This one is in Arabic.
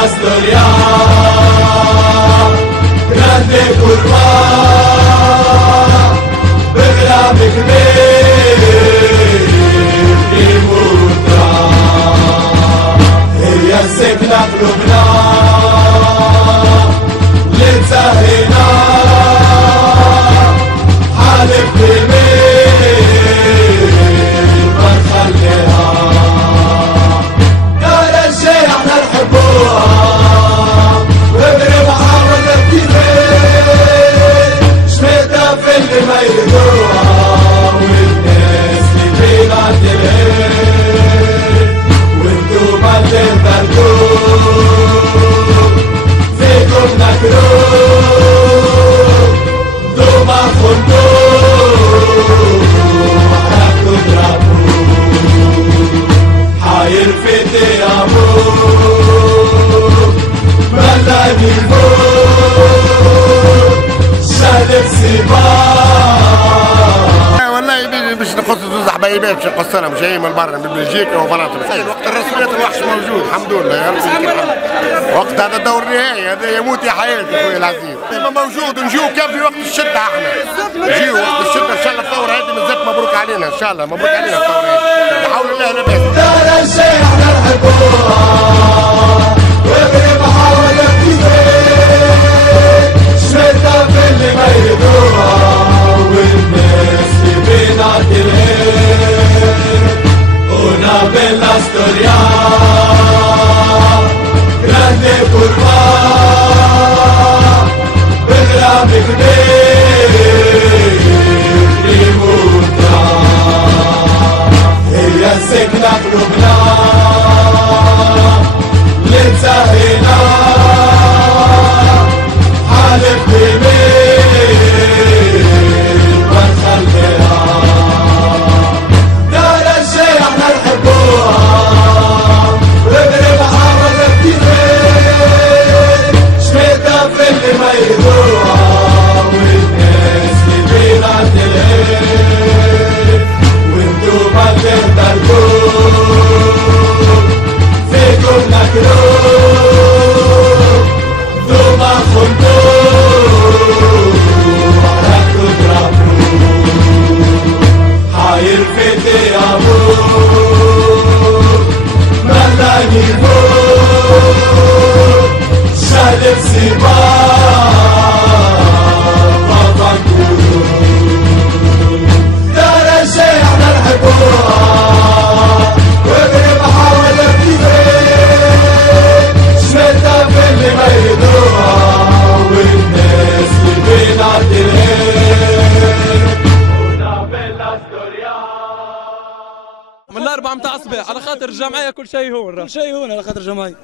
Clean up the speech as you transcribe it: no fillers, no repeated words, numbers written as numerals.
bella storia, grande curva, بغرام كبير يموتها هي السكنة قلوبنا اللي تسهينا حالف بيمين ما نخليها دار الشي احنا نحبوها وبربحها ولا بكيفين شميتها في اللي ما يريدوها والناس اللي بين عند الهيل وانتوما اللي تبردوه فيكم نكروه انتوما خنتوه وحركتوا تضربوه حاير في ديابوه ملا يجيبوه شادف سيباه والله باش نقص زوز حبايبات باش نقصنا مش جاي من برا من بلجيكا وفرنسا بس وقت الرسميات الوحش موجود الحمد لله يا ربي وقت هذا الدور النهائي هذا يموت يا حياتي اخويا العزيز ديما موجود نجيو كان في وقت الشده احنا نجيو وقت الشده ان شاء الله الثوره هذه بالذات مبروك علينا ان شاء الله مبروك علينا الثوره هذه بحول الله لاباس دار الشي احنا نحبوها وبربحها ولا بكيفين شميتها في اللي ما يريدوها والناس اللي بين عند الهيل una bella storia grande curva بغرام كبير يموتها هي السكنة قلوبنا اللي تسهينا حالف بيمين ما نخليها دار الشي احنا نحبوها وبربحها ولا بكيفين شميتها في اللي ما يريدوها والناس اللي بين عند الهيل وانتوما اللي اخترتوه فيكم نكروه انتوما خنتوه وحركتوا تضربوه حاير في ديابوه ملا يجيبوه شادف سيباه بطل كلوه دار الشي احنا نحبوها وبربحها ولا بكيفين شميتها في اللي ما يريدوها والناس اللي بين عند الهيل una bella storia من الأربعة متاع الصباح على خاطر الجمعية كل شيء هون كل شيء هون على خاطر الجمعية